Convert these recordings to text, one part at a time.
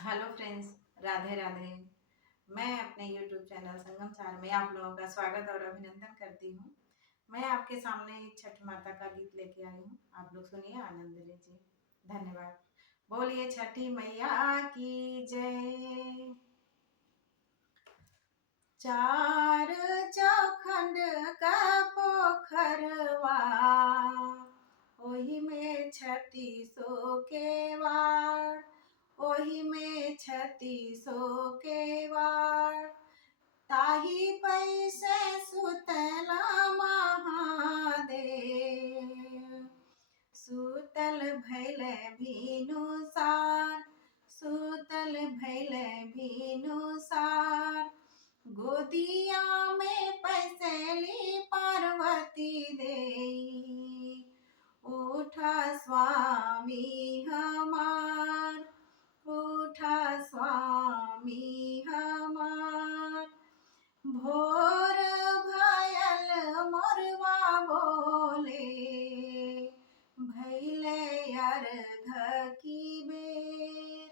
Hello friends, Radhe Radhe. मैं अपने YouTube channel संगम सार में आप लोगों का स्वागत और अभिनंदन करती हूँ। मैं आपके सामने एक छठ माता का गीत लेके आई हूँ। आप लोग सुनिए, आनंद लीजिए। धन्यवाद। बोलिए छठी मैया की जय। चार चौखंड का पोखरवा, ओही में छत्तीसो केवाड़, ओही में छत्तीसो केवाड़। ताही पैसे सुतला महादेव, सुतल भैल भीनुसार, सुतल भैल भीनुसार। गोदिया में पैसेली पार्वती देई, उठा स्वामी हमार, उठा स्वामी हमार। भोर भयल मोरवा बोले, भैले अर्घ की बेर,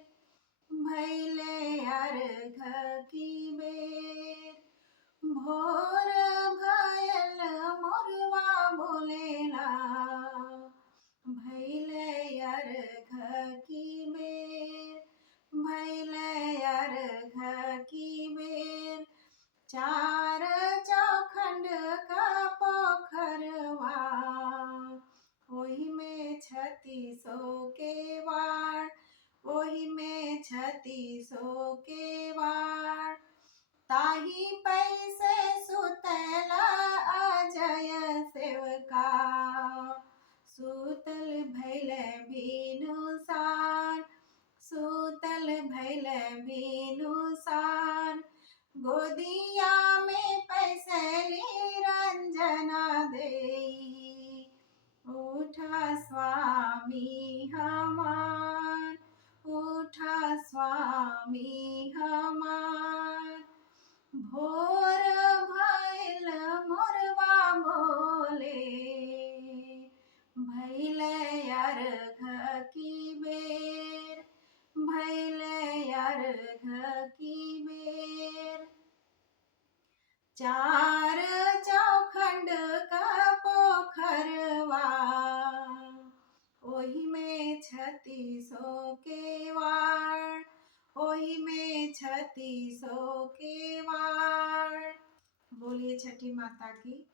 भैले अर्घ की बेर। भोर भयल मोरवा बोलेला, भैले अर्घ की बेर, भैले अर्घ की बेर। चार चौखंड का पोखरवा, ओही में छत्तीसो केवाड़, ओही में छत्तीसो केवाड़। ताही पैसे सुतला अजय सेवका, सुतल भैल भीनुसार, सुतल भैल भीनुसार। गोदिया में पैसेली रंजना देई, उठा स्वामी हमार, उठा स्वामी हमार। भोर भैल मोरवा बोले, भैले अर्घ की बेर, भैले अर्घ की बेर। चार चौखंड का पोखरवा, ओही में छत्तीसो केवाड़, ओही में छत्तीसो केवाड़। बोलिए छठी माता की